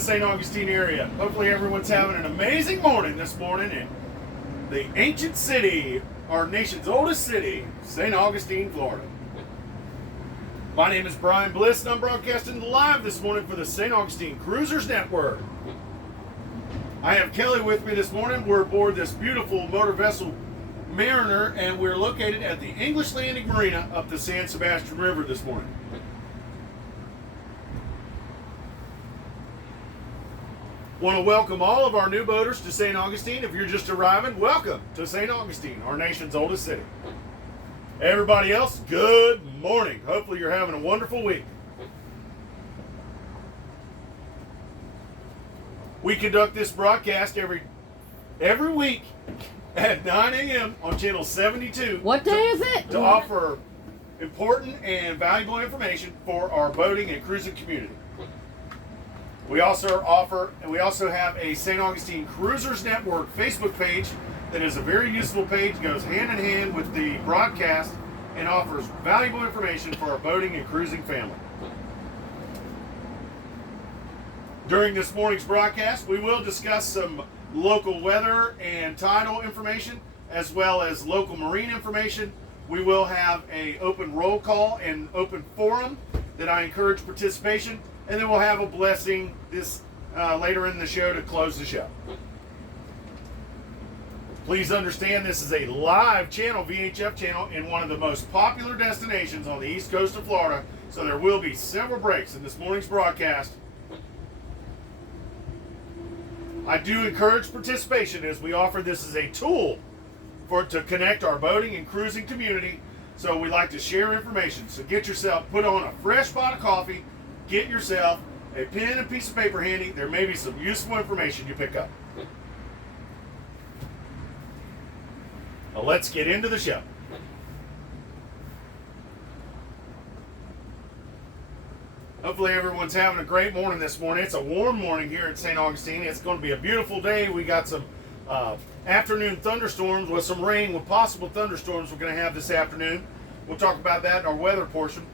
the St. Augustine area. Hopefully everyone's having an amazing morning this morning in the ancient city, our nation's oldest city, St. Augustine, Florida. My name is Brian Bliss, and I'm broadcasting live this morning for the St. Augustine Cruisers Network. I have Kelly with me this morning. We're aboard this beautiful motor vessel, Marina, and we're located at the English Landing Marina up the San Sebastian River this morning. Want to welcome all of our new boaters to St. Augustine. If you're just arriving, welcome to St. Augustine, our nation's oldest city. Everybody else, good morning. Hopefully you're having a wonderful week. We conduct this broadcast every week at 9 a.m. on channel 72. What day is it? To offer important and valuable information for our boating and cruising community. We also have a St. Augustine Cruisers Network Facebook page that is a very useful page, goes hand in hand with the broadcast and offers valuable information for our boating and cruising family. During this morning's broadcast, we will discuss some local weather and tidal information, as well as local marine information. We will have an open roll call and open forum that I encourage participation. And then we'll have a blessing this later in the show to close the show. Please understand this is a live channel, VHF channel, in one of the most popular destinations on the east coast of Florida. So there will be several breaks in this morning's broadcast. I do encourage participation as we offer this as a tool to connect our boating and cruising community. So we like to share information. So get yourself, put on a fresh pot of coffee. Get yourself a pen and piece of paper handy. There may be some useful information you pick up. Now let's get into the show. Hopefully everyone's having a great morning this morning. It's a warm morning here at St. Augustine. It's going to be a beautiful day. We got some afternoon thunderstorms with some rain, with possible thunderstorms we're going to have this afternoon. We'll talk about that in our weather portion.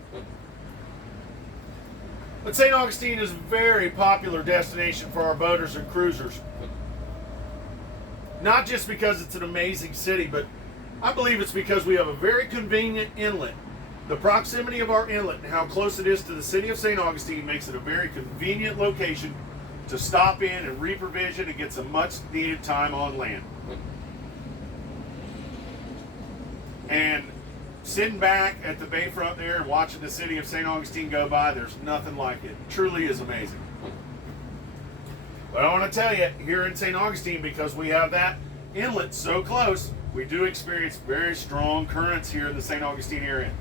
But St. Augustine is a very popular destination for our boaters and cruisers. Not just because it's an amazing city, but I believe it's because we have a very convenient inlet. The proximity of our inlet and how close it is to the city of St. Augustine makes it a very convenient location to stop in and reprovision and get some much needed time on land. And sitting back at the bayfront there and watching the city of St. Augustine go by, there's nothing like it. It truly is amazing. But I want to tell you, here in St. Augustine, because we have that inlet so close, we do experience very strong currents here in the St. Augustine area.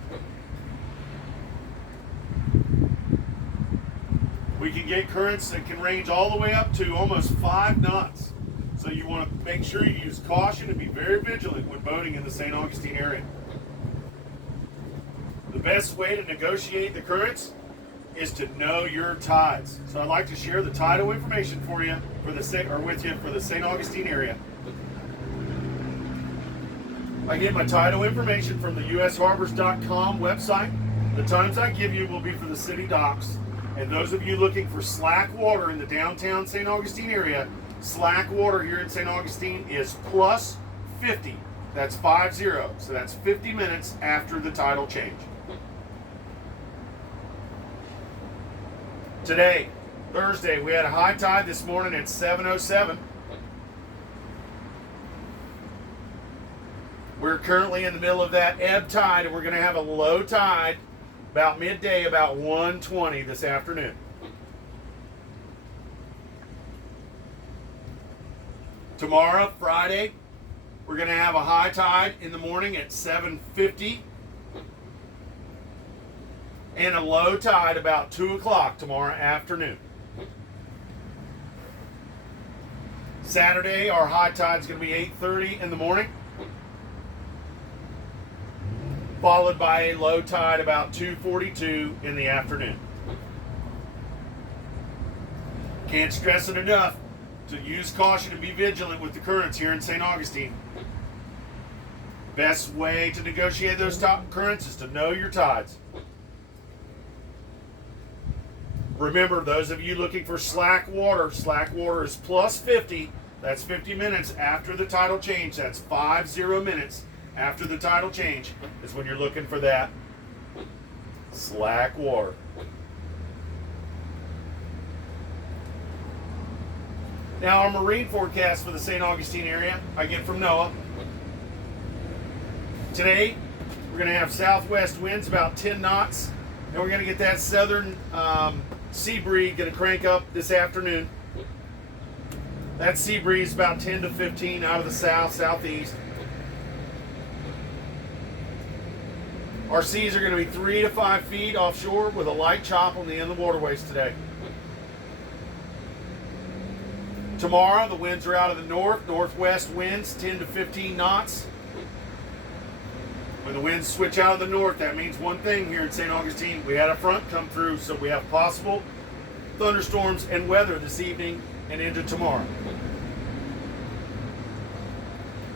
We can get currents that can range all the way up to almost 5 knots. So you want to make sure you use caution and be very vigilant when boating in the St. Augustine area. The best way to negotiate the currents is to know your tides. So I'd like to share the tidal information for you for the St. Augustine area. I get my tidal information from the usharbors.com website. The times I give you will be for the city docks. And those of you looking for slack water in the downtown St. Augustine area, slack water here in St. Augustine is plus 50. That's 50. So that's 50 minutes after the tidal change. Today, Thursday, we had a high tide this morning at 7:07. We're currently in the middle of that ebb tide, and we're going to have a low tide about midday, about 1:20 this afternoon. Tomorrow, Friday, we're going to have a high tide in the morning at 7:50. And a low tide about 2 o'clock tomorrow afternoon. Saturday, our high tide is going to be 8:30 in the morning, followed by a low tide about 2:42 in the afternoon. Can't stress it enough to use caution and be vigilant with the currents here in St. Augustine. Best way to negotiate those top currents is to know your tides. Remember, those of you looking for slack water is plus 50. That's 50 minutes after the tidal change. That's 50 minutes after the tidal change is when you're looking for that slack water. Now, our marine forecast for the St. Augustine area, I get from NOAA. Today, we're going to have southwest winds about 10 knots, and we're going to get that southern sea breeze going to crank up this afternoon. That sea breeze about 10 to 15 out of the southeast. Our seas are going to be 3 to 5 feet offshore with a light chop on the end of the waterways today. Tomorrow, the winds are out of the northwest winds, 10 to 15 knots. When the winds switch out of the north, that means one thing here in St. Augustine. We had a front come through, so we have possible thunderstorms and weather this evening and into tomorrow.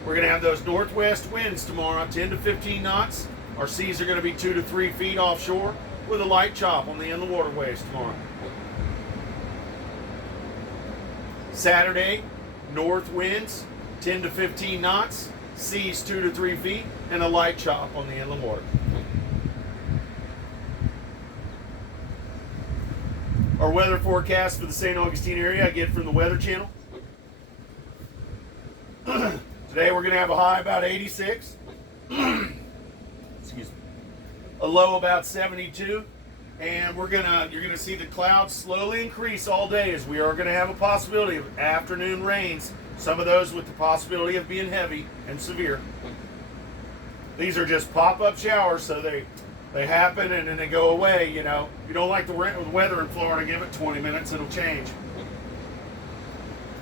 We're going to have those northwest winds tomorrow, 10 to 15 knots. Our seas are going to be 2 to 3 feet offshore with a light chop on the end of the waterways tomorrow. Saturday, north winds, 10 to 15 knots, seas 2 to 3 feet, and a light chop on the inland water. Our weather forecast for the St. Augustine area I get from the Weather Channel. Today we're going to have a high about 86. Excuse me. A low about 72. And you're gonna see the clouds slowly increase all day, as we are gonna have a possibility of afternoon rains. Some of those with the possibility of being heavy and severe. These are just pop-up showers, so they happen and then they go away. You know, if you don't like the weather in Florida, give it 20 minutes, it'll change.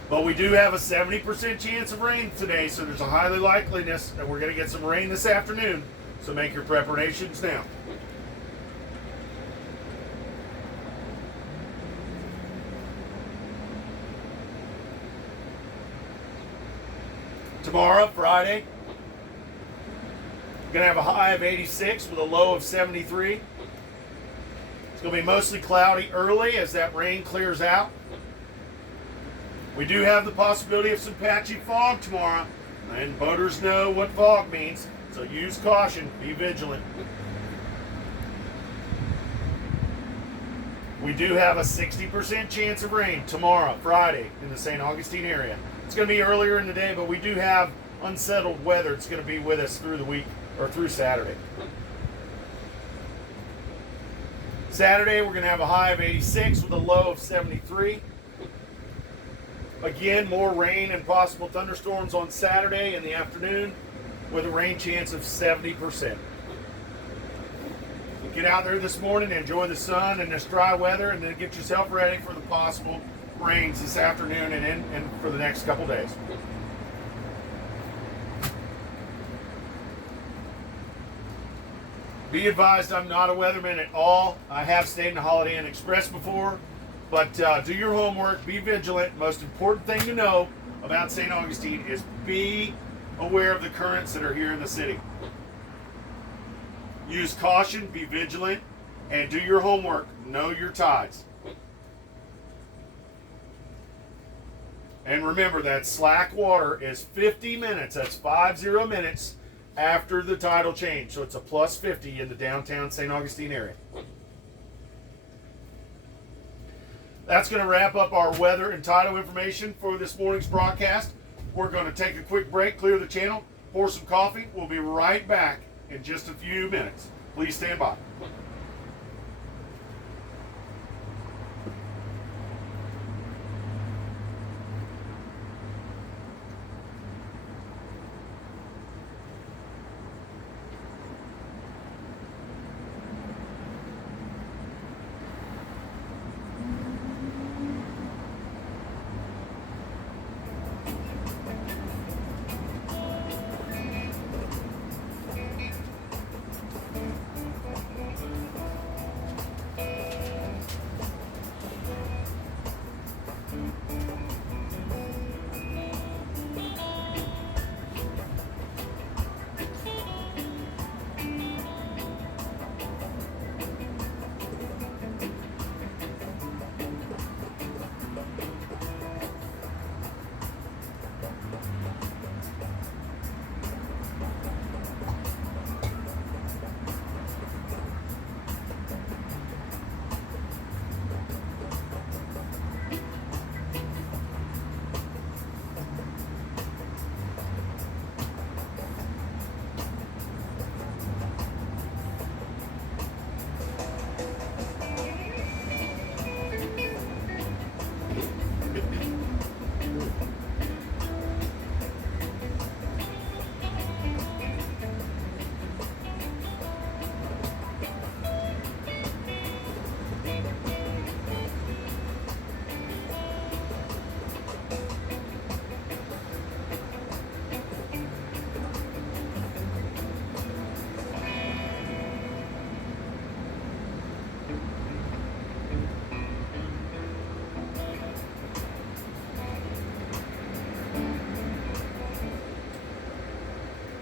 But we do have a 70% chance of rain today, so there's a highly likeliness that we're gonna get some rain this afternoon. So make your preparations now. Tomorrow, Friday, we're going to have a high of 86 with a low of 73. It's going to be mostly cloudy early as that rain clears out. We do have the possibility of some patchy fog tomorrow, and boaters know what fog means, so use caution, be vigilant. We do have a 60% chance of rain tomorrow, Friday, in the St. Augustine area. It's going to be earlier in the day, but we do have unsettled weather. It's going to be with us through the week, or through Saturday. Saturday, we're going to have a high of 86 with a low of 73. Again, more rain and possible thunderstorms on Saturday in the afternoon with a rain chance of 70%. Get out there this morning, enjoy the sun and this dry weather, and then get yourself ready for the possible rains this afternoon and for the next couple days. Be advised, I'm not a weatherman at all. I have stayed in a Holiday Inn Express before, but do your homework, be vigilant. Most important thing to know about St. Augustine is be aware of the currents that are here in the city. Use caution, be vigilant, and do your homework. Know your tides. And remember that slack water is 50 minutes. That's 50 minutes after the tidal change. So it's a plus 50 in the downtown St. Augustine area. That's going to wrap up our weather and tidal information for this morning's broadcast. We're going to take a quick break, clear the channel, pour some coffee. We'll be right back in just a few minutes. Please stand by.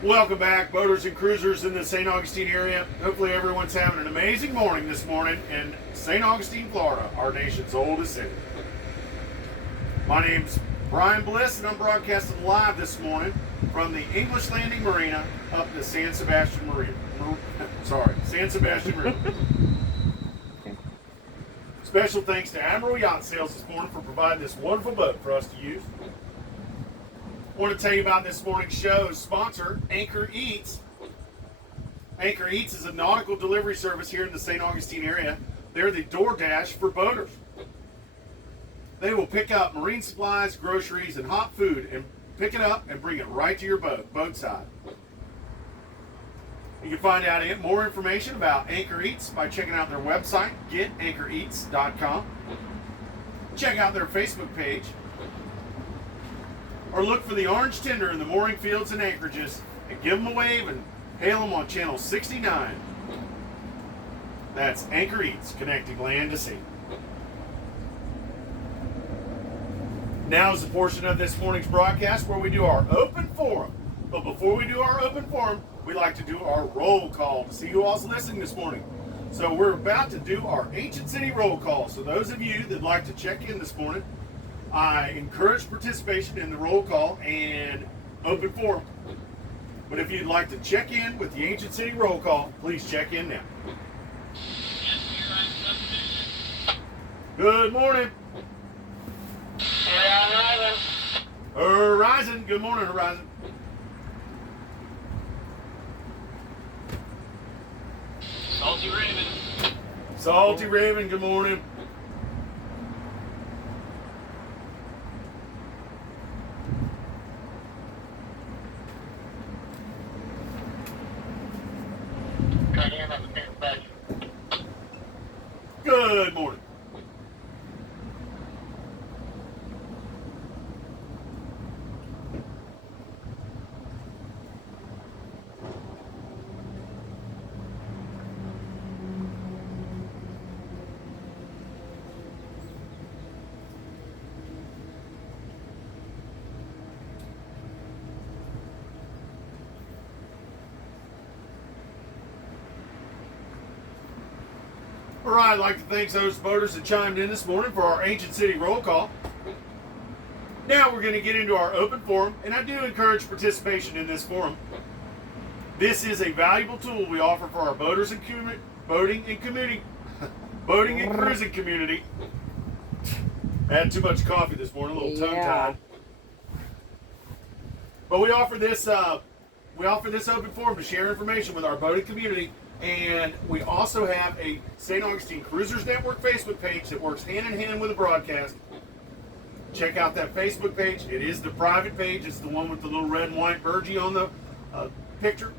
Welcome back, boaters and cruisers in the St. Augustine area. Hopefully everyone's having an amazing morning this morning in St. Augustine, Florida, our nation's oldest city. My name's Brian Bliss, and I'm broadcasting live this morning from the English Landing Marina up to San Sebastian Marina. San Sebastian Marina. Special thanks to Admiral Yacht Sales this morning for providing this wonderful boat for us to use. I want to tell you about this morning's show's sponsor, Anchor Eats. Anchor Eats is a nautical delivery service here in the St. Augustine area. They're the DoorDash for boaters. They will pick up marine supplies, groceries, and hot food and pick it up and bring it right to your boat side. You can find out more information about Anchor Eats by checking out their website, getanchoreats.com. Check out their Facebook page, or look for the orange tender in the mooring fields and anchorages and give them a wave and hail them on channel 69. That's Anchor Eats, connecting land to sea. Now is the portion of this morning's broadcast where we do our open forum. But before we do our open forum, we like to do our roll call to see who all's listening this morning. So we're about to do our Ancient City roll call. So those of you that like to check in this morning, I encourage participation in the roll call and open forum. But if you'd like to check in with the Ancient City roll call, please check in now. Good morning. Horizon. Good morning, Horizon. Salty Raven. Salty Raven, good morning. Good morning. All right, I'd like to thank those boaters that chimed in this morning for our Ancient City roll call. Now we're going to get into our open forum, and I do encourage participation in this forum. This is a valuable tool we offer for our boaters and boating and cruising community. I had too much coffee this morning, a little tongue-tied. But we offer this open forum to share information with our boating community. And we also have a St. Augustine Cruisers Network Facebook page that works hand in hand with the broadcast. Check out that Facebook page. It is the private page. It's the one with the little red and white burgee on the picture.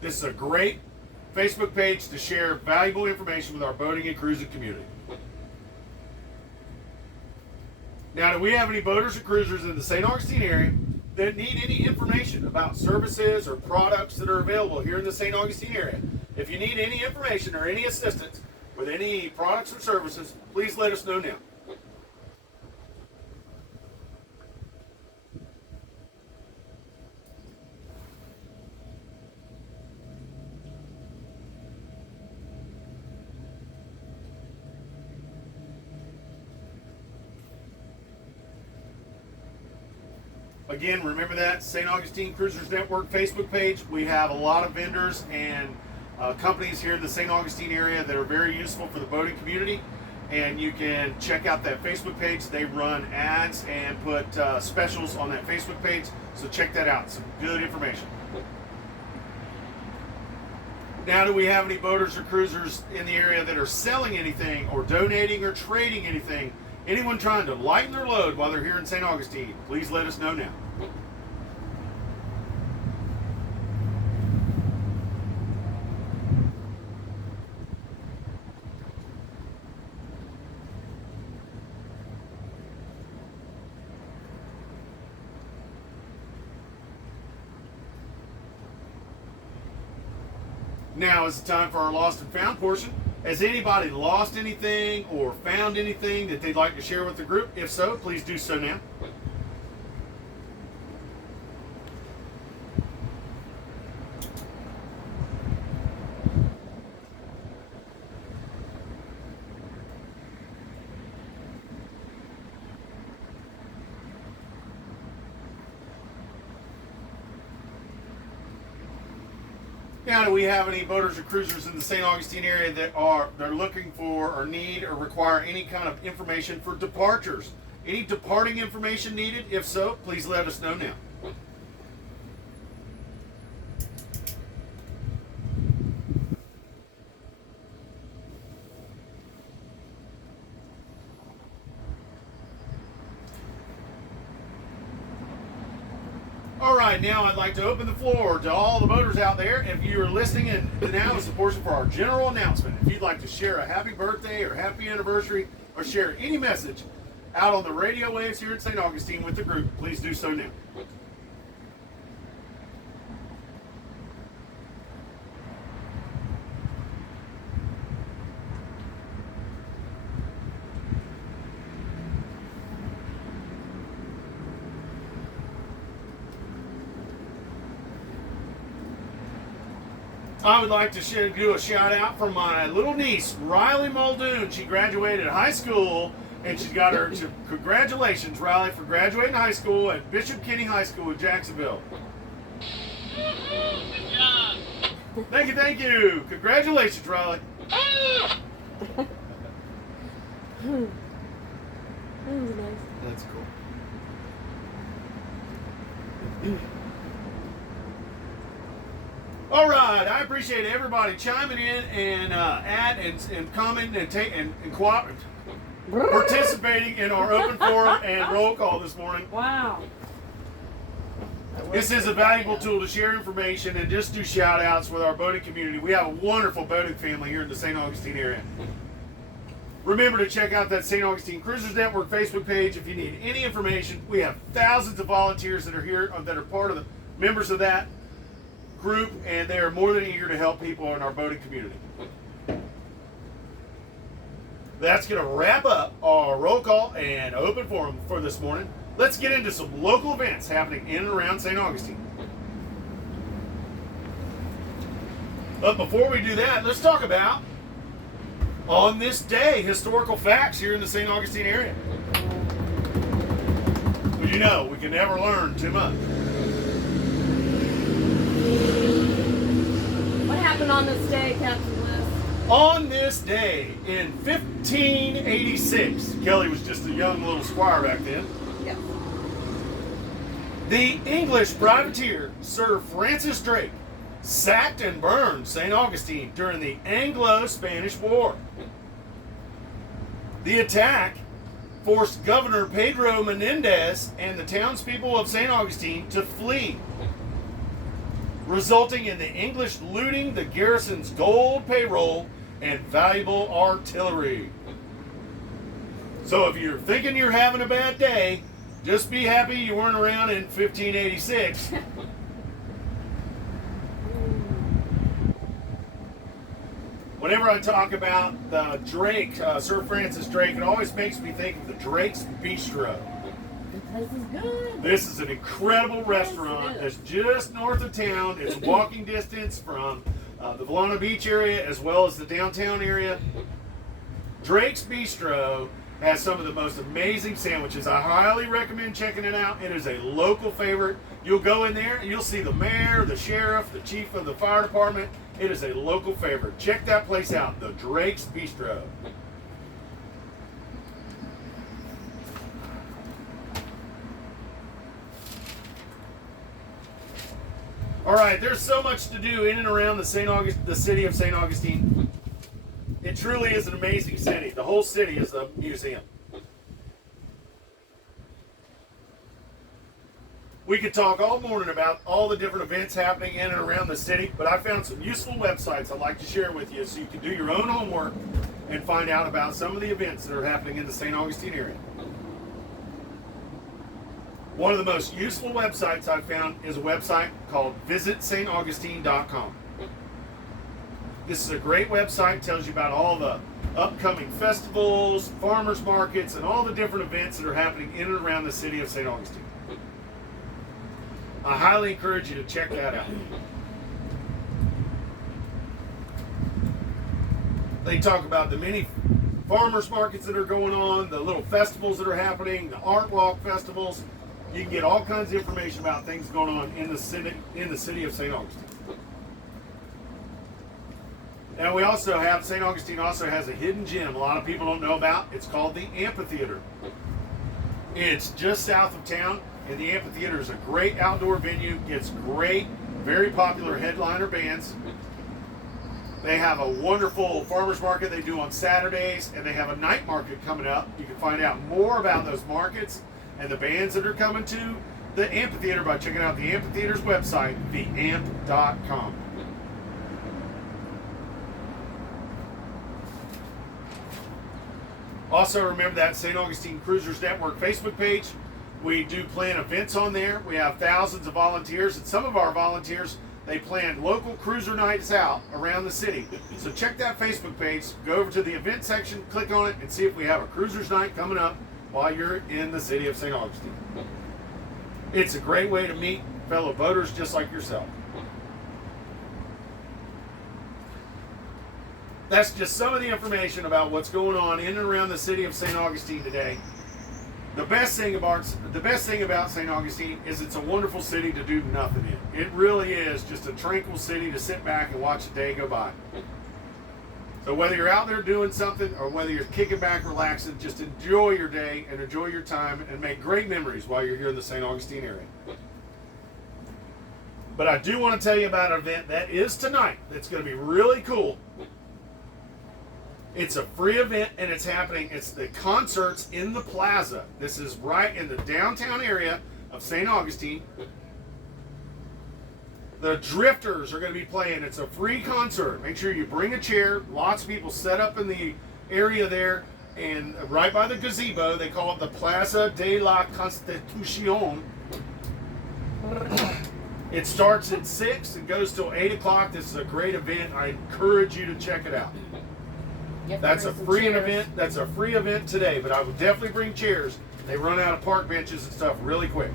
This is a great Facebook page to share valuable information with our boating and cruising community. Now, do we have any boaters or cruisers in the St. Augustine area that need any information about services or products that are available here in the St. Augustine area? If you need any information or any assistance with any products or services, please let us know now. Again, remember that St. Augustine Cruisers Network Facebook page. We have a lot of vendors and companies here in the St. Augustine area that are very useful for the boating community. And you can check out that Facebook page. They run ads and put specials on that Facebook page. So check that out. Some good information. Now, do we have any boaters or cruisers in the area that are selling anything or donating or trading anything? Anyone trying to lighten their load while they're here in St. Augustine, please let us know now. Now is the time for our lost and found portion. Has anybody lost anything or found anything that they'd like to share with the group? If so, please do so now. Now, do we have any boaters or cruisers in the St. Augustine area that they're looking for or need or require any kind of information for departures? Any departing information needed? If so, please let us know now. All right, now I'd like to open the floor to all the boaters out there. If you're listening, and now is the portion for our general announcement. If you'd like to share a happy birthday or happy anniversary or share any message out on the radio waves here in St. Augustine with the group, please do so now. I would like to do a shout out for my little niece, Rylie Muldoon. She graduated high school, and she's got her, congratulations, Rylie, for graduating high school at Bishop Kenny High School in Jacksonville. Good job. Thank you. Congratulations, Rylie. That was nice. That's cool. All right, I appreciate everybody chiming in and and commenting and participating in our open forum and roll call this morning. Wow. This is a valuable tool to share information and just do shout outs with our boating community. We have a wonderful boating family here in the St. Augustine area. Remember to check out that St. Augustine Cruisers Network Facebook page if you need any information. We have thousands of volunteers that are here that are part of the members of that group, and they are more than eager to help people in our boating community. That's going to wrap up our roll call and open forum for this morning. Let's get into some local events happening in and around St. Augustine. But before we do that, let's talk about, on this day, historical facts here in the St. Augustine area. Well, you know, we can never learn too much. What happened on this day, Captain Liz? On this day in 1586, Kelly was just a young little squire back then, Yes. the English privateer Sir Francis Drake sacked and burned St. Augustine during the Anglo-Spanish War. The attack forced Governor Pedro Menendez and the townspeople of St. Augustine to flee, resulting in the English looting the garrison's gold payroll and valuable artillery. So if you're thinking you're having a bad day, just be happy you weren't around in 1586. Whenever I talk about the Drake, Sir Francis Drake, it always makes me think of the Drake's Bistro. The place is good. This is an incredible restaurant that's just north of town. It's walking distance from the Volano Beach area as well as the downtown area. Drake's Bistro has some of the most amazing sandwiches. I highly recommend checking it out. It is a local favorite. You'll go in there and you'll see the mayor, the sheriff, the chief of the fire department. It is a local favorite. Check that place out, the Drake's Bistro. All right, there's so much to do in and around the city of St. Augustine. It truly is an amazing city. The whole city is a museum. We could talk all morning about all the different events happening in and around the city, but I found some useful websites I'd like to share with you so you can do your own homework and find out about some of the events that are happening in the St. Augustine area. One of the most useful websites I've found is a website called visitstaugustine.com. This is a great website. It tells you about all the upcoming festivals, farmers markets, and all the different events that are happening in and around the city of St. Augustine. I highly encourage you to check that out. They talk about the many farmers markets that are going on, the little festivals that are happening, the art walk festivals. You can get all kinds of information about things going on in the city of St. Augustine. And we also have, St. Augustine also has a hidden gem a lot of people don't know about. It's called the Amphitheater. It's just south of town, and the Amphitheater is a great outdoor venue. It's great, very popular headliner bands. They have a wonderful farmers market they do on Saturdays, and they have a night market coming up. You can find out more about those markets and the bands that are coming to the Amphitheater by checking out the Amphitheater's website, theamp.com. Also, remember that St. Augustine Cruisers Network Facebook page. We do plan events on there. We have thousands of volunteers, and some of our volunteers, they plan local cruiser nights out around the city. So check that Facebook page, go over to the event section, click on it, and see if we have a cruisers night coming up while you're in the city of St. Augustine. It's a great way to meet fellow boaters just like yourself. That's just some of the information about what's going on in and around the city of St. Augustine today. The best thing about St. Augustine is it's a wonderful city to do nothing in. It really is just a tranquil city to sit back and watch the day go by. So whether you're out there doing something or whether you're kicking back, relaxing, just enjoy your day and enjoy your time and make great memories while you're here in the St. Augustine area. But I do want to tell you about an event that is tonight that's going to be really cool. It's a free event, and it's happening. It's the concerts in the plaza. This is right in the downtown area of St. Augustine. The Drifters are going to be playing. It's a free concert. Make sure you bring a chair. Lots of people set up in the area there, and right by the gazebo. They call it the Plaza de la Constitución. It starts at 6 and goes till 8 o'clock. This is a great event. I encourage you to check it out. That's a free event. That's a free event today, but I would definitely bring chairs. They run out of park benches and stuff really quick.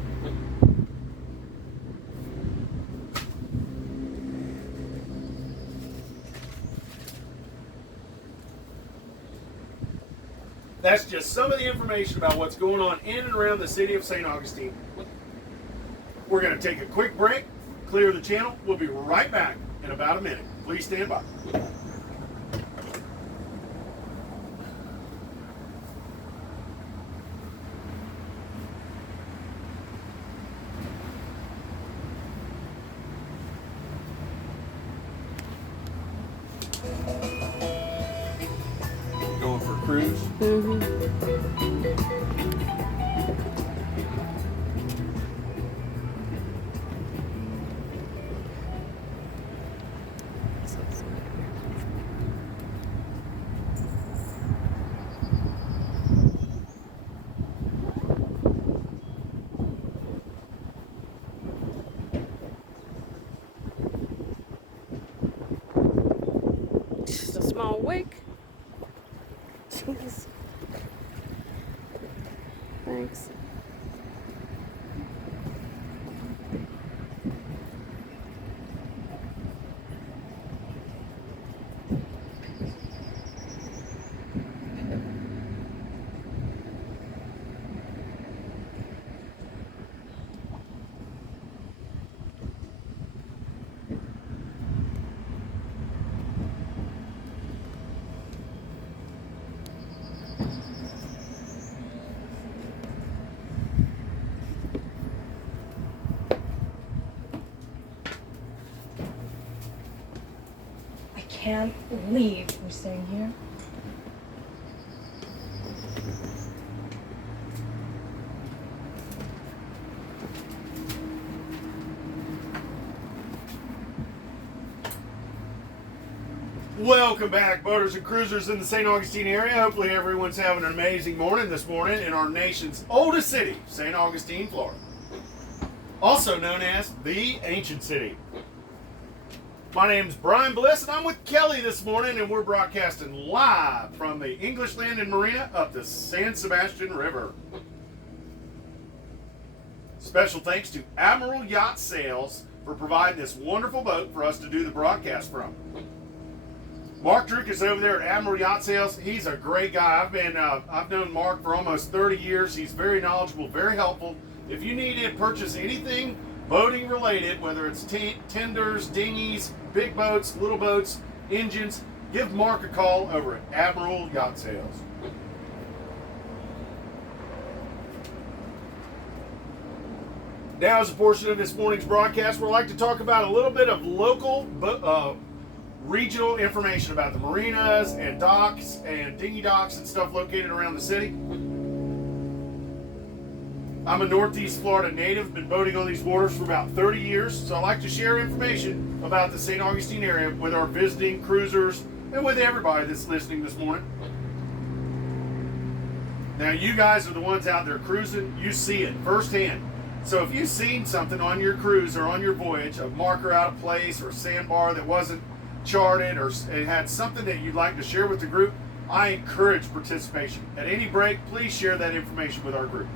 That's just some of the information about what's going on in and around the city of St. Augustine. We're going to take a quick break, clear the channel. We'll be right back in about a minute. Please stand by. Going for a cruise? Just a small wake. Jeez. Thanks. Can't believe we're staying here. Welcome back, boaters and cruisers in the St. Augustine area. Hopefully everyone's having an amazing morning this morning in our nation's oldest city, St. Augustine, Florida. Also known as the Ancient City. My name's Brian Bliss, and I'm with Kelly this morning, and we're broadcasting live from the English Land in Marina up the San Sebastian River. Special thanks to Admiral Yacht Sales for providing this wonderful boat for us to do the broadcast from. Mark Druk is over there at Admiral Yacht Sales. He's a great guy. I've known Mark for almost 30 years. He's very knowledgeable, very helpful. If you need to purchase anything boating related, whether it's tenders, dinghies, big boats, little boats, engines, give Mark a call over at Admiral Yacht Sales. Now is a portion of this morning's broadcast where I'd like to talk about a little bit of local regional information about the marinas and docks and dinghy docks and stuff located around the city. I'm a Northeast Florida native, been boating on these waters for about 30 years, so I like to share information about the St. Augustine area with our visiting cruisers and with everybody that's listening this morning. Now, you guys are the ones out there cruising, you see it firsthand. So if you've seen something on your cruise or on your voyage, a marker out of place or a sandbar that wasn't charted, or it had something that you'd like to share with the group, I encourage participation. At any break, please share that information with our group.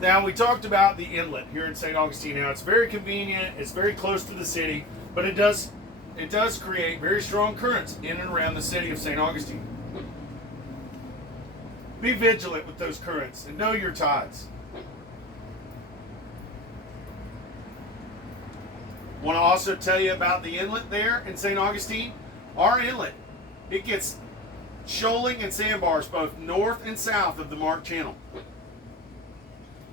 Now, we talked about the inlet here in St. Augustine. Now, it's very convenient, it's very close to the city, but it does create very strong currents in and around the city of St. Augustine. Be vigilant with those currents and know your tides. Want to also tell you about the inlet there in St. Augustine. Our inlet, it gets shoaling and sandbars both north and south of the Mark Channel.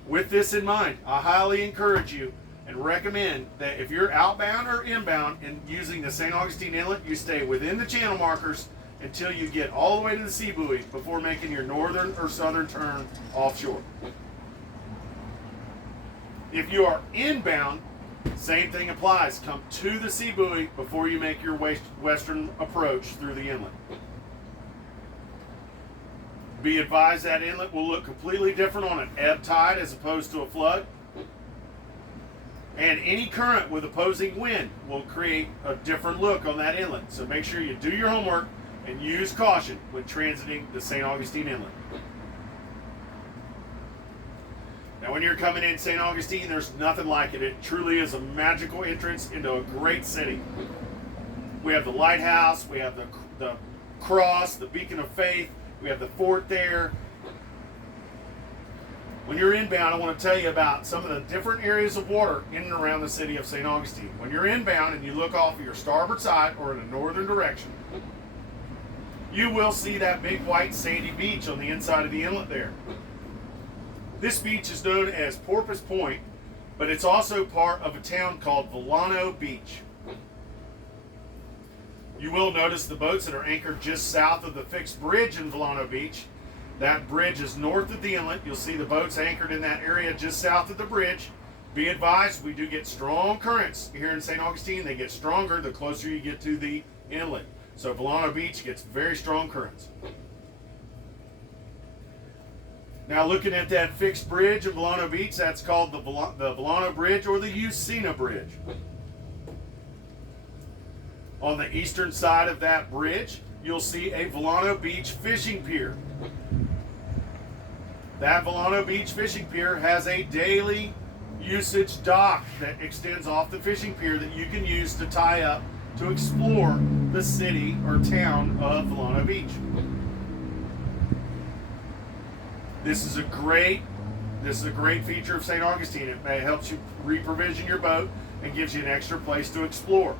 With this in mind, I highly encourage you and recommend that if you're outbound or inbound and using the St. Augustine Inlet, you stay within the channel markers until you get all the way to the sea buoy before making your northern or southern turn offshore. If you are inbound, same thing applies. Come to the sea buoy before you make your western approach through the inlet. Be advised that inlet will look completely different on an ebb tide as opposed to a flood. And any current with opposing wind will create a different look on that inlet. So make sure you do your homework and use caution when transiting the St. Augustine Inlet. Now, when you're coming in St. Augustine, there's nothing like it. It truly is a magical entrance into a great city. We have the lighthouse, we have the cross, the beacon of faith, we have the fort there. When you're inbound, I want to tell you about some of the different areas of water in and around the city of St. Augustine. When you're inbound and you look off of your starboard side or in a northern direction, you will see that big white sandy beach on the inside of the inlet there. This beach is known as Porpoise Point, but it's also part of a town called Volano Beach. You will notice the boats that are anchored just south of the fixed bridge in Volano Beach. That bridge is north of the inlet. You'll see the boats anchored in that area just south of the bridge. Be advised, we do get strong currents here in St. Augustine. They get stronger the closer you get to the inlet. So Volano Beach gets very strong currents. Now, looking at that fixed bridge of Volano Beach, that's called the Volano Bridge or the Usina Bridge. On the eastern side of that bridge, you'll see a Volano Beach fishing pier. That Volano Beach fishing pier has a daily usage dock that extends off the fishing pier that you can use to tie up to explore the city or town of Volano Beach. This is a great feature of St. Augustine. It helps you reprovision your boat and gives you an extra place to explore.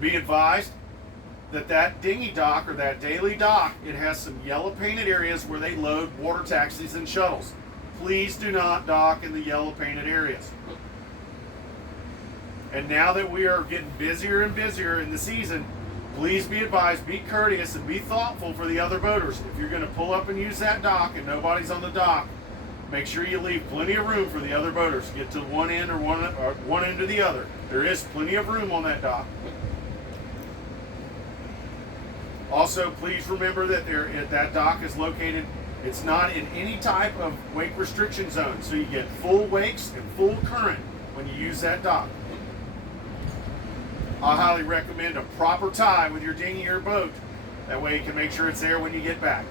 Be advised that dinghy dock or that daily dock, it has some yellow painted areas where they load water taxis and shuttles. Please do not dock in the yellow painted areas. And now that we are getting busier and busier in the season, please be advised, be courteous and be thoughtful for the other boaters. If you're going to pull up and use that dock and nobody's on the dock, make sure you leave plenty of room for the other boaters. Get to one end or one end to the other. There is plenty of room on that dock. Also, please remember that that dock is located, it's not in any type of wake restriction zone, so you get full wakes and full current when you use that dock. I highly recommend a proper tie with your dinghy or boat. That way you can make sure it's there when you get back.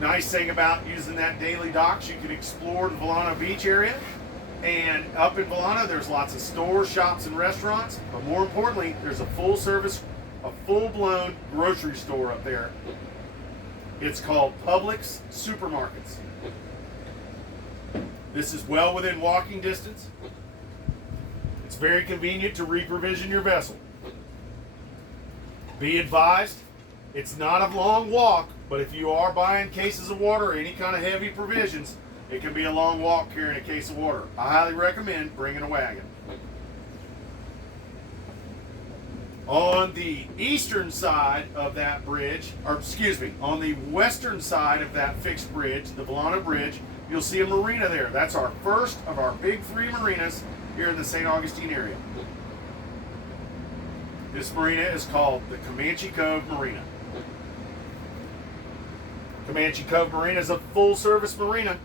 Nice thing about using that daily docks, you can explore the Volano Beach area. And up in Volano, there's lots of stores, shops, and restaurants. But more importantly, there's a full-blown grocery store up there. It's called Publix Supermarkets. This is well within walking distance. It's very convenient to reprovision your vessel. Be advised, it's not a long walk, but if you are buying cases of water or any kind of heavy provisions, it can be a long walk carrying a case of water. I highly recommend bringing a wagon. On the eastern side of that bridge, on the western side of that fixed bridge, the Volano Bridge, you'll see a marina there. That's our first of our big 3 marinas here in the St. Augustine area. This marina is called the Comanche Cove Marina. Comanche Cove Marina is a full-service marina.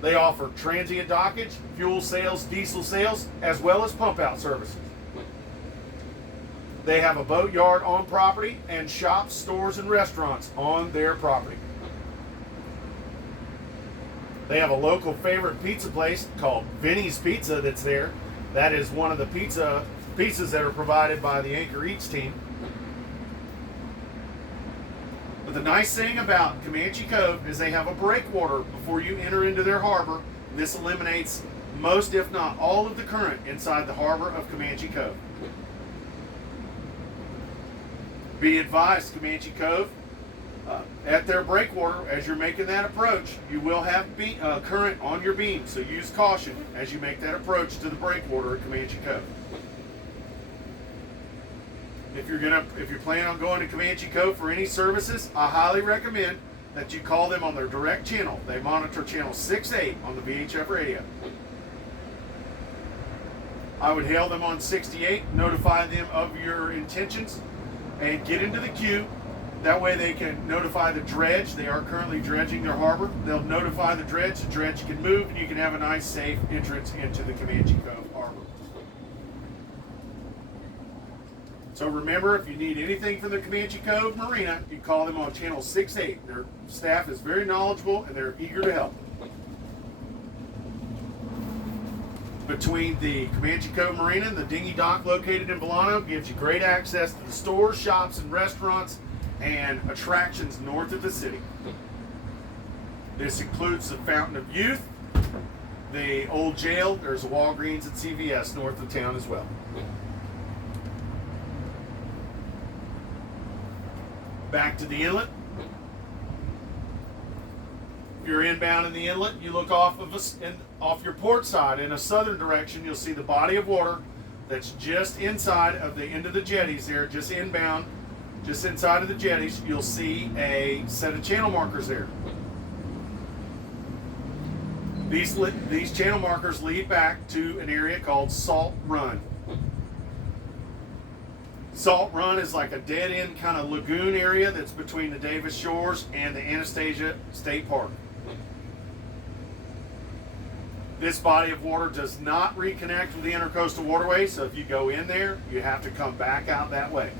They offer transient dockage, fuel sales, diesel sales, as well as pump-out services. They have a boat yard on property and shops, stores, and restaurants on their property. They have a local favorite pizza place called Vinny's Pizza that's there. That is one of the pizzas that are provided by the Anchor Eats team. But the nice thing about Comanche Cove is they have a breakwater before you enter into their harbor. This eliminates most, if not all, of the current inside the harbor of Comanche Cove. Be advised, Comanche Cove, at their breakwater, as you're making that approach, you will have current on your beam, so use caution as you make that approach to the breakwater at Comanche Cove. If you're planning on going to Comanche Cove for any services, I highly recommend that you call them on their direct channel. They monitor channel 6-8 on the VHF radio. I would hail them on 68, notify them of your intentions, and get into the queue. That way they can notify the dredge. They are currently dredging their harbor. They'll notify the dredge can move, and you can have a nice, safe entrance into the Comanche Cove harbor. So remember, if you need anything from the Comanche Cove Marina, you call them on channel 6-8. Their staff is very knowledgeable, and they're eager to help. Between the Comanche Cove Marina and the dinghy dock located in Volano gives you great access to the stores, shops, and restaurants and attractions north of the city. This includes the Fountain of Youth, the old jail. There's a Walgreens and CVS north of town as well. Back to the inlet. If you're inbound in the inlet, you look off your port side in a southern direction. You'll see the body of water that's just inside of the end of the jetties there, just inbound, just inside of the jetties. You'll see a set of channel markers there. These channel markers lead back to an area called Salt Run. Salt Run is like a dead-end kind of lagoon area that's between the Davis Shores and the Anastasia State Park. This body of water does not reconnect with the Intercoastal Waterway, so if you go in there, you have to come back out that way.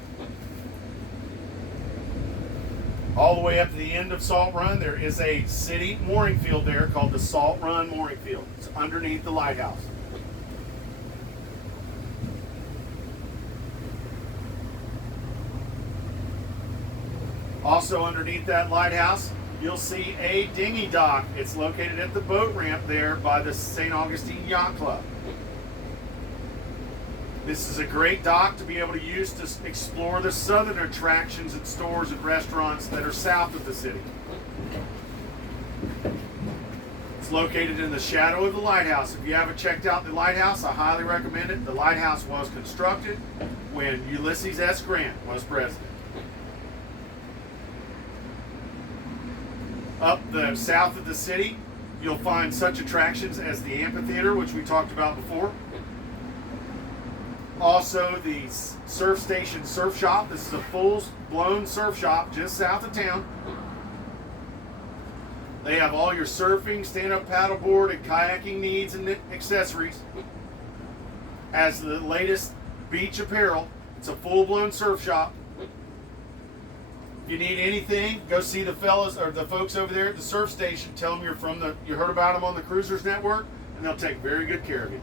All the way up to the end of Salt Run, there is a city mooring field there called the Salt Run Mooring Field. It's underneath the lighthouse. Also underneath that lighthouse, you'll see a dinghy dock. It's located at the boat ramp there by the St. Augustine Yacht Club. This is a great dock to be able to use to explore the southern attractions and stores and restaurants that are south of the city. It's located in the shadow of the lighthouse. If you haven't checked out the lighthouse, I highly recommend it. The lighthouse was constructed when Ulysses S. Grant was president. Up the south of the city, you'll find such attractions as the amphitheater, which we talked about before. Also, the surf station surf shop. This is a full-blown surf shop just south of town. They have all your surfing, stand-up paddleboard, and kayaking needs and accessories. As the latest beach apparel, it's a full-blown surf shop. If you need anything, go see the fellas or the folks over there at the surf station. Tell them you heard about them on the Cruisers Network, and they'll take very good care of you.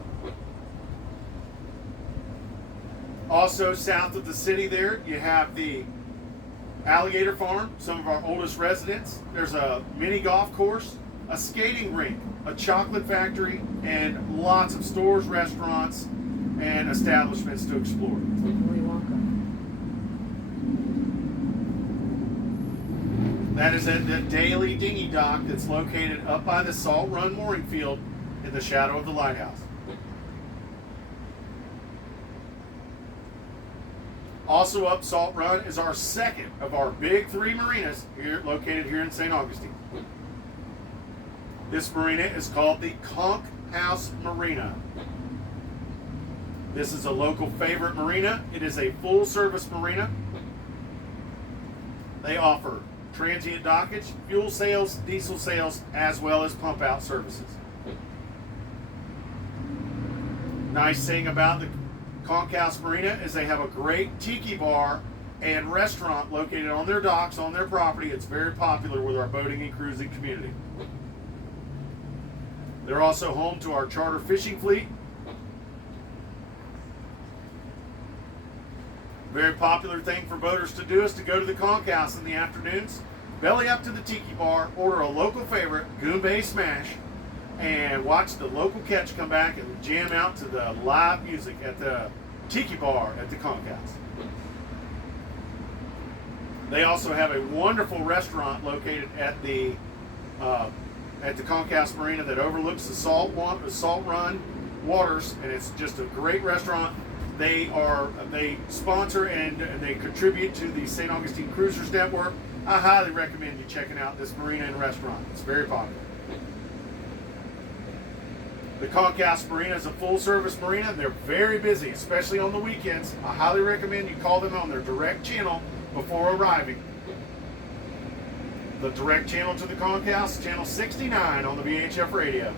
Also, south of the city there, you have the Alligator Farm, some of our oldest residents. There's a mini golf course a skating rink, a chocolate factory, and lots of stores, restaurants, and establishments to explore. Willy Wonka. That is at the Daily Dinghy Dock that's located up by the Salt Run mooring field in the shadow of the lighthouse. Also up Salt Run is our second of our big 3 marinas here located here in St. Augustine. This marina is called the Conch House Marina. This is a local favorite marina. It is a full service marina. They offer transient dockage, fuel sales, diesel sales, as well as pump out services. Nice thing about the Conch House Marina is they have a great tiki bar and restaurant located on their docks, on their property. It's very popular with our boating and cruising community. They're also home to our charter fishing fleet. Very popular thing for boaters to do is to go to the Conch House in the afternoons, belly up to the tiki bar, order a local favorite, Goombay Smash, and watch the local catch come back and jam out to the live music at the tiki bar at the Conch House. They also have a wonderful restaurant located at the Conch House Marina that overlooks the Salt Run waters, and it's just a great restaurant. They sponsor and they contribute to the St. Augustine Cruisers Network. I highly recommend you checking out this marina and restaurant. It's very popular. The Conch House Marina is a full-service marina. They're very busy, especially on the weekends. I highly recommend you call them on their direct channel before arriving. The direct channel to the Conch House, channel 69 on the VHF radio.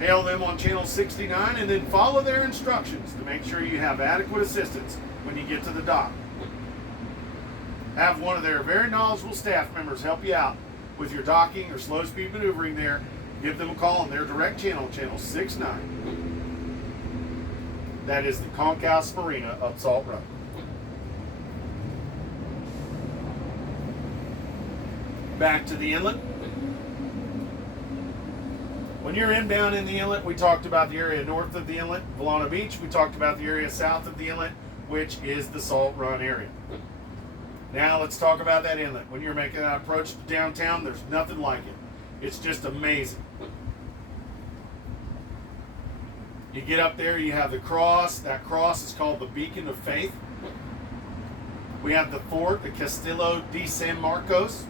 Hail them on channel 69 and then follow their instructions to make sure you have adequate assistance when you get to the dock. Have one of their very knowledgeable staff members help you out with your docking or slow speed maneuvering there. Give them a call on their direct channel, channel 69. That is the Conch House Marina up Salt Run. Back to the inlet. When you're inbound in the inlet, we talked about the area north of the inlet, Valona Beach. We talked about the area south of the inlet, which is the Salt Run area. Now let's talk about that inlet. When you're making that approach to downtown, there's nothing like it. It's just amazing. You get up there, you have the cross. That cross is called the Beacon of Faith. We have the fort, the Castillo di San Marcos.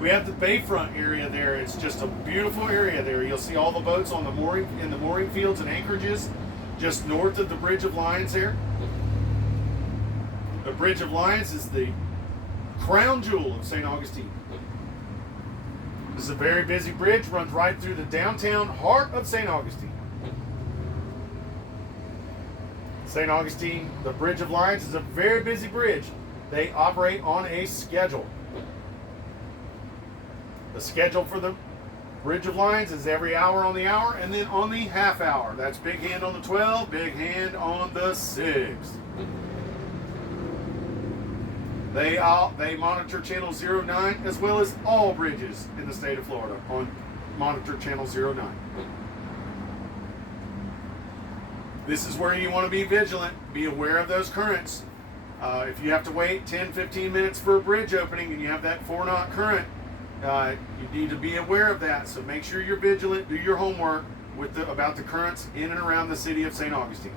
We have the bayfront area there. It's just a beautiful area there. You'll see all the boats on the mooring fields and anchorages just north of the Bridge of Lions there. The Bridge of Lions is the crown jewel of St. Augustine. This is a very busy bridge, runs right through the downtown heart of St. Augustine. St. Augustine, the Bridge of Lions is a very busy bridge. They operate on a schedule. The schedule for the Bridge of Lions is every hour on the hour and then on the half hour. That's big hand on the 12, big hand on the 6. They monitor channel 09 as well as all bridges in the state of Florida on monitor channel 09. This is where you want to be vigilant. Be aware of those currents. If you have to wait 10-15 minutes for a bridge opening and you have that 4-knot current, you need to be aware of that. So make sure you're vigilant. Do your homework about the currents in and around the city of St. Augustine.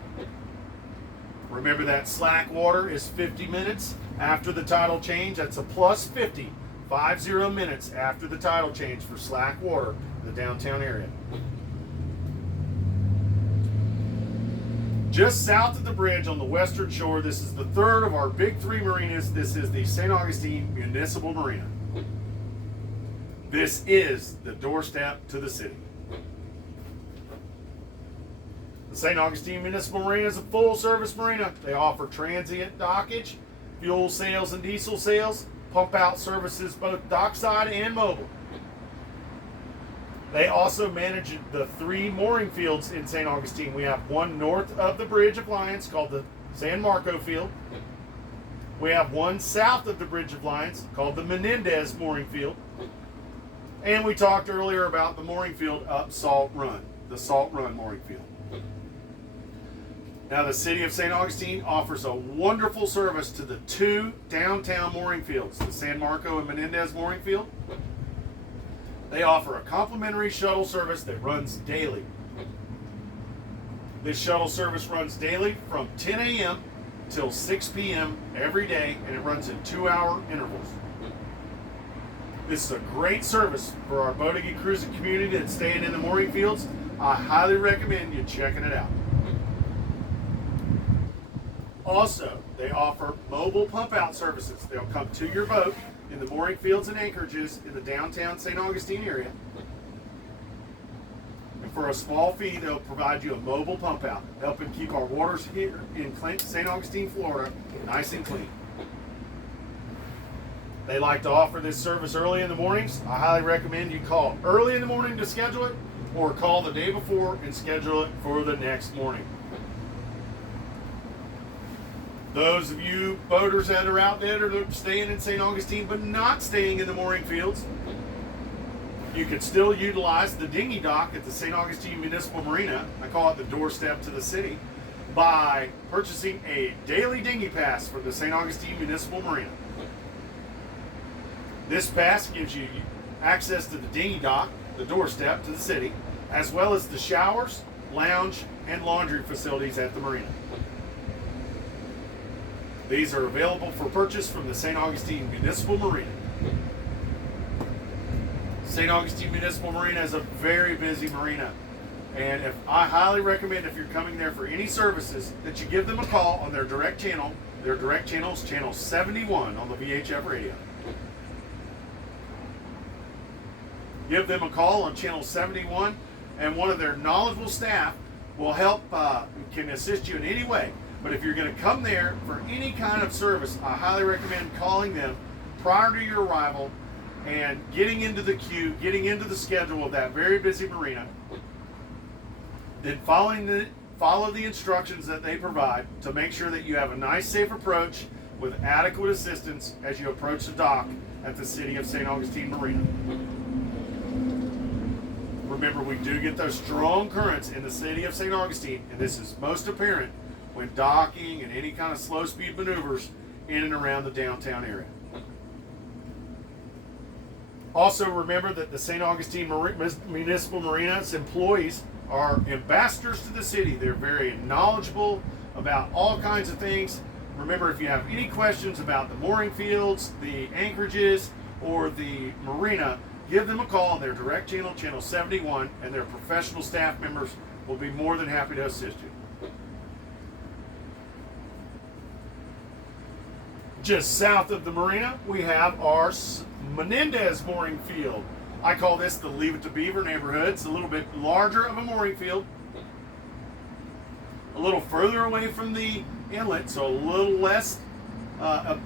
Remember that slack water is 50 minutes after the tidal change. That's a plus 50 minutes after the tidal change for slack water in the downtown area. Just south of the bridge on the western shore, this is the third of our big 3 marinas. This is the St. Augustine Municipal Marina. This is the doorstep to the city. The St. Augustine Municipal Marina is a full-service marina. They offer transient dockage, fuel sales and diesel sales, pump-out services both dockside and mobile. They also manage the 3 mooring fields in St. Augustine. We have one north of the Bridge of Lions called the San Marco Field. We have one south of the Bridge of Lions called the Menendez Mooring Field. And we talked earlier about the mooring field up Salt Run, the Salt Run Mooring Field. Now, the city of St. Augustine offers a wonderful service to the two downtown mooring fields, the San Marco and Menendez Mooring Field. They offer a complimentary shuttle service that runs daily. This shuttle service runs daily from 10 a.m. till 6 p.m. every day, and it runs in 2-hour intervals. This is a great service for our boating and cruising community that's staying in the mooring fields. I highly recommend you checking it out. Also, they offer mobile pump out services. They'll come to your boat in the mooring fields and anchorages in the downtown St. Augustine area. And for a small fee, they'll provide you a mobile pump out, helping keep our waters here in St. Augustine, Florida, nice and clean. They like to offer this service early in the mornings. I highly recommend you call early in the morning to schedule it, or call the day before and schedule it for the next morning. Those of you boaters that are out there that are staying in St. Augustine but not staying in the mooring fields, you could still utilize the dinghy dock at the St. Augustine Municipal Marina, I call it the doorstep to the city, by purchasing a daily dinghy pass for the St. Augustine Municipal Marina. This pass gives you access to the dinghy dock, the doorstep to the city, as well as the showers, lounge, and laundry facilities at the marina. These are available for purchase from the St. Augustine Municipal Marina. St. Augustine Municipal Marina is a very busy marina, and I highly recommend, if you're coming there for any services, that you give them a call on their direct channel. Their direct channel is channel 71 on the VHF radio. Give them a call on channel 71, and one of their knowledgeable staff will help, can assist you in any way. But if you're going to come there for any kind of service, I highly recommend calling them prior to your arrival and getting into the queue, getting into the schedule of that very busy marina. Then follow the instructions that they provide to make sure that you have a nice, safe approach with adequate assistance as you approach the dock at the city of St. Augustine Marina. Remember, we do get those strong currents in the city of St. Augustine, and this is most apparent when docking and any kind of slow speed maneuvers in and around the downtown area. Also, remember that the St. Augustine Municipal Marina's employees are ambassadors to the city. They're very knowledgeable about all kinds of things. Remember, if you have any questions about the mooring fields, the anchorages, or the marina, give them a call on their direct channel, channel 71, and their professional staff members will be more than happy to assist you. Just south of the marina, we have our Menendez mooring field. I call this the Leave It to Beaver neighborhood. It's a little bit larger of a mooring field, a little further away from the inlet, so a little less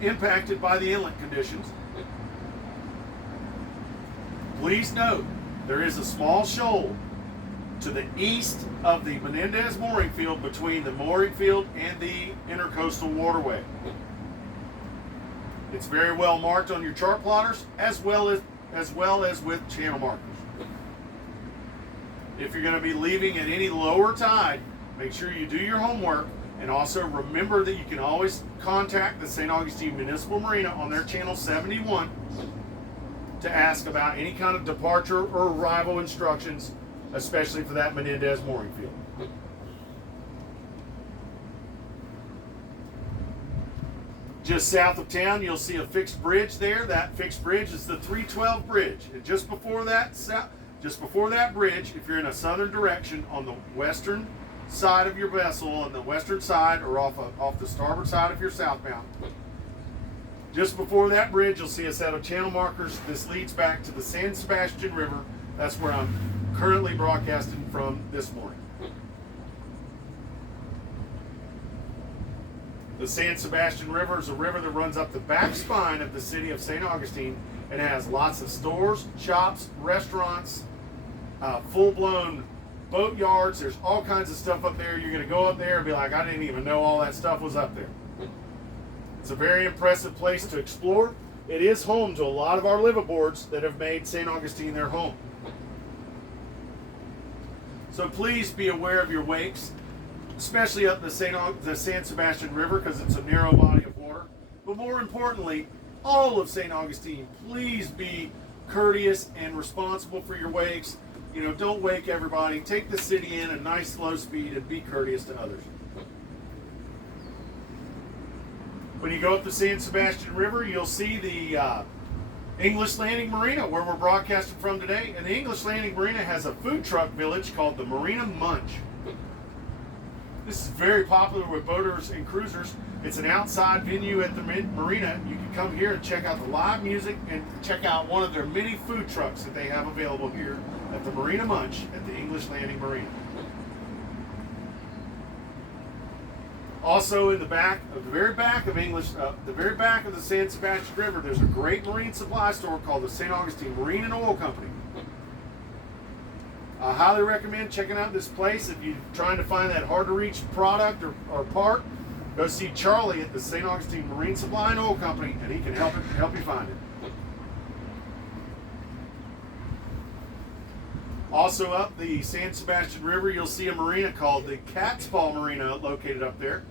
impacted by the inlet conditions. Please note, there is a small shoal to the east of the Menendez mooring field between the mooring field and the intercoastal waterway. It's very well marked on your chart plotters, as well as with channel markers. If you're going to be leaving at any lower tide, make sure you do your homework, and also remember that you can always contact the St. Augustine Municipal Marina on their channel 71 to ask about any kind of departure or arrival instructions, especially for that Menendez mooring field. Just south of town, you'll see a fixed bridge there. That fixed bridge is the 312 bridge. And just before that bridge, if you're in a southern direction on the western side of your vessel, on the western side or off the starboard side if you're southbound, just before that bridge, you'll see a set of channel markers. This leads back to the San Sebastian River. That's where I'm currently broadcasting from this morning. The San Sebastian River is a river that runs up the back spine of the city of St. Augustine and has lots of stores, shops, restaurants, full-blown boat yards. There's all kinds of stuff up there. You're going to go up there and be like, I didn't even know all that stuff was up there. It's a very impressive place to explore. It is home to a lot of our liveaboards that have made St. Augustine their home. So please be aware of your wakes, especially up the San Sebastian River, because it's a narrow body of water. But more importantly, all of St. Augustine, please be courteous and responsible for your wakes. You know, don't wake everybody. Take the city in a nice slow speed and be courteous to others. When you go up the San Sebastian River, you'll see the English Landing Marina, where we're broadcasting from today. And the English Landing Marina has a food truck village called the Marina Munch. This is very popular with boaters and cruisers. It's an outside venue at the marina. You can come here and check out the live music and check out one of their many food trucks that they have available here at the Marina Munch at the English Landing Marina. Also, in the back, the very back of the San Sebastian River, there's a great marine supply store called the St. Augustine Marine and Oil Company. I highly recommend checking out this place. If you're trying to find that hard-to-reach product or part, go see Charlie at the St. Augustine Marine Supply and Oil Company, and he can help you find it. Also up the San Sebastian River, you'll see a marina called the Cat's Paw Marina located up there.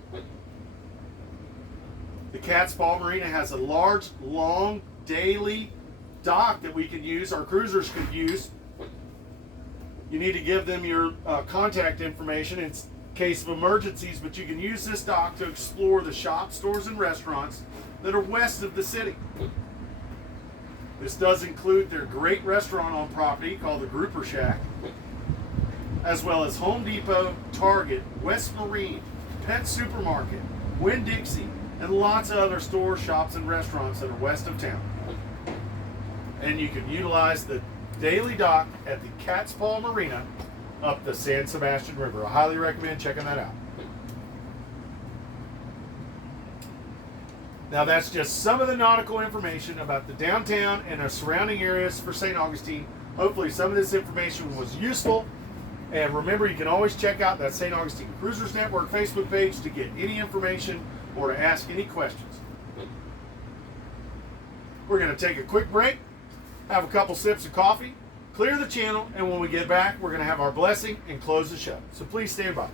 The Cat's Paw Marina has a large, long, daily dock that we can use, our cruisers could use. You need to give them your contact information in case of emergencies, but you can use this dock to explore the shops, stores, and restaurants that are west of the city. This does include their great restaurant on property called the Grouper Shack, as well as Home Depot, Target, West Marine, Pet Supermarket, Winn-Dixie, and lots of other stores, shops, and restaurants that are west of town. And you can utilize the daily dock at the Cat's Paw Marina up the San Sebastian River. I highly recommend checking that out. Now that's just some of the nautical information about the downtown and the surrounding areas for St. Augustine. Hopefully some of this information was useful. And remember, you can always check out that St. Augustine Cruisers Network Facebook page to get any information or to ask any questions. We're going to take a quick break, have a couple sips of coffee, clear the channel, and when we get back, we're going to have our blessing and close the show. So please stand by.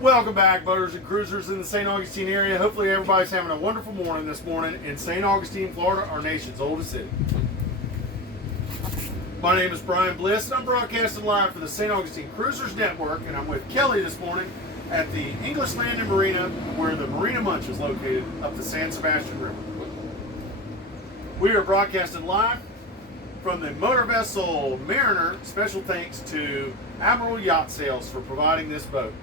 Welcome back, boaters and cruisers in the St. Augustine area. Hopefully everybody's having a wonderful morning this morning in St. Augustine, Florida, our nation's oldest city. My name is Brian Bliss, and I'm broadcasting live for the St. Augustine Cruisers Network, and I'm with Kelly this morning at the English Landing Marina, where the Marina Munch is located up the San Sebastian River. We are broadcasting live from the motor vessel Mariner. Special thanks to Admiral Yacht Sales for providing this boat.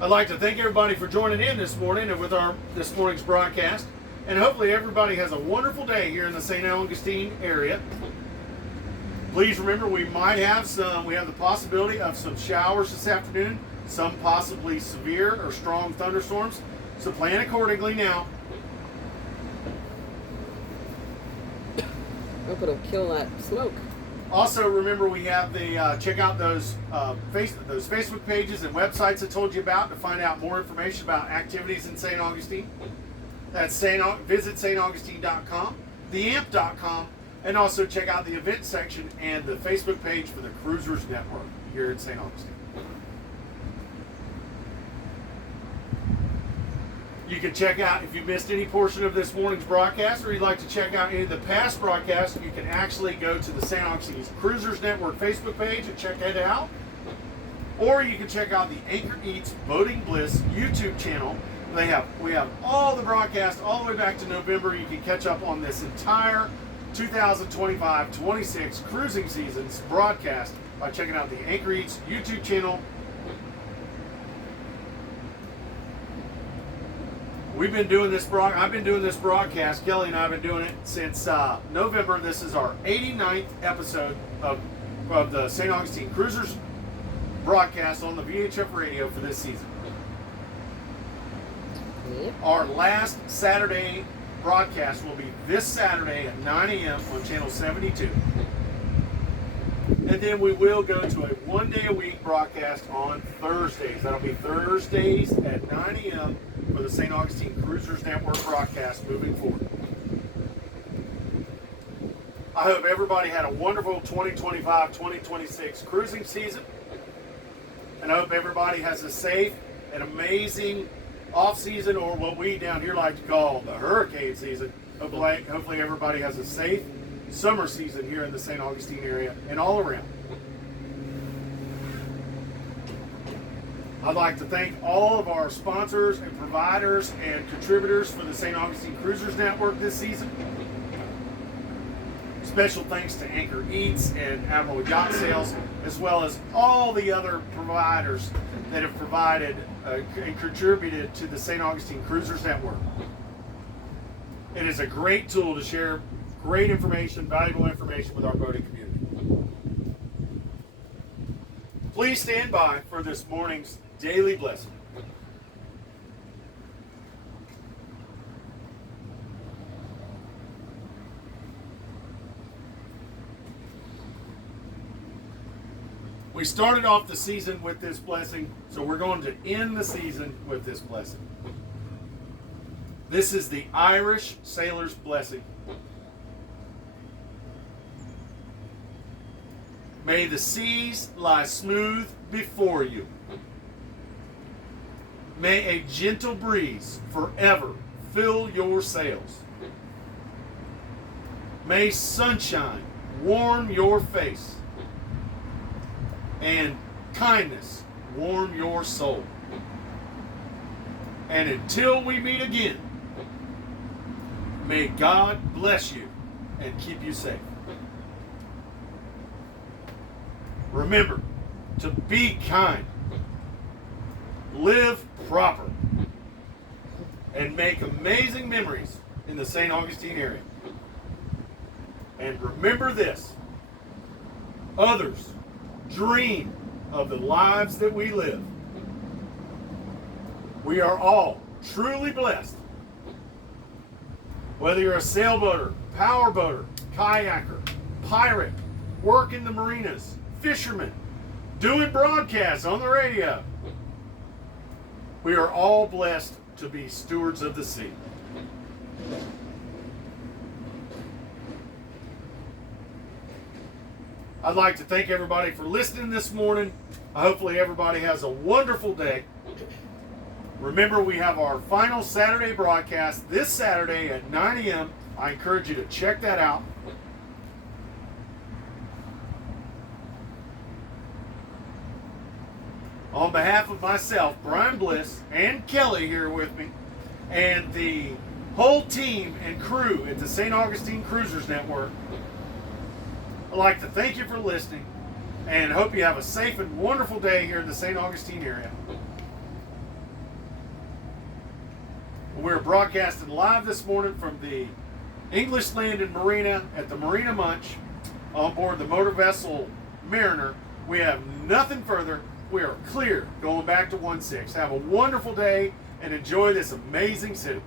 I'd like to thank everybody for joining in this morning and with this morning's broadcast. And hopefully everybody has a wonderful day here in the St. Augustine area. Please remember, we have the possibility of some showers this afternoon, some possibly severe or strong thunderstorms. So plan accordingly now. Hope it'll kill that smoke. Also, remember, we have the check out those Facebook pages and websites I told you about to find out more information about activities in St. Augustine. That's visit staugustine.com, theamp.com, and also check out the event section and the Facebook page for the Cruisers Network. here in St. Augustine. You can check out, if you missed any portion of this morning's broadcast, or you'd like to check out any of the past broadcasts, you can actually go to the St. Augustine Cruisers Network Facebook page and check it out. Or you can check out the Anchor Eats Boating Bliss YouTube channel. We have all the broadcasts all the way back to November. You can catch up on this entire 2025-26 cruising season's broadcast by checking out the Anchor Eats YouTube channel. We've been doing this I've been doing this broadcast. Kelly and I have been doing it since November. This is our 89th episode of the St. Augustine Cruisers broadcast on the VHF radio for this season. Our last Saturday broadcast will be this Saturday at 9 a.m. on channel 72. And then we will go to a one-day-a-week broadcast on Thursdays. That'll be Thursdays at 9 a.m. for the St. Augustine Cruisers Network broadcast moving forward. I hope everybody had a wonderful 2025-2026 cruising season. And I hope everybody has a safe and amazing off-season, or what we down here like to call the hurricane season. Hopefully everybody has a safe summer season here in the St. Augustine area and all around. I'd like to thank all of our sponsors and providers and contributors for the St. Augustine Cruisers Network this season. Special thanks to Anchor Eats and Admiral Yacht Sales, as well as all the other providers that have provided and contributed to the St. Augustine Cruisers Network. It is a great tool to share great information, valuable information with our boating community. Please stand by for this morning's daily blessing. We started off the season with this blessing, so we're going to end the season with this blessing. This is the Irish Sailor's Blessing. May the seas lie smooth before you. May a gentle breeze forever fill your sails. May sunshine warm your face, and kindness warm your soul. And until we meet again, may God bless you and keep you safe. Remember to be kind, live proper, and make amazing memories in the St. Augustine area. And remember this: others dream of the lives that we live. We are all truly blessed. Whether you're a sailboater, powerboater, kayaker, pirate, work in the marinas, fisherman, doing broadcasts on the radio, we are all blessed to be stewards of the sea. I'd like to thank everybody for listening this morning. Hopefully everybody has a wonderful day. Remember, we have our final Saturday broadcast this Saturday at 9 a.m. I encourage you to check that out. On behalf of myself, Brian Bliss, and Kelly here with me, and the whole team and crew at the St. Augustine Cruisers Network, I'd like to thank you for listening and hope you have a safe and wonderful day here in the St. Augustine area. We're broadcasting live this morning from the English Landing Marina at the Marina Munch on board the motor vessel Mariner. We have nothing further. We are clear going back to 1-6. Have a wonderful day and enjoy this amazing city.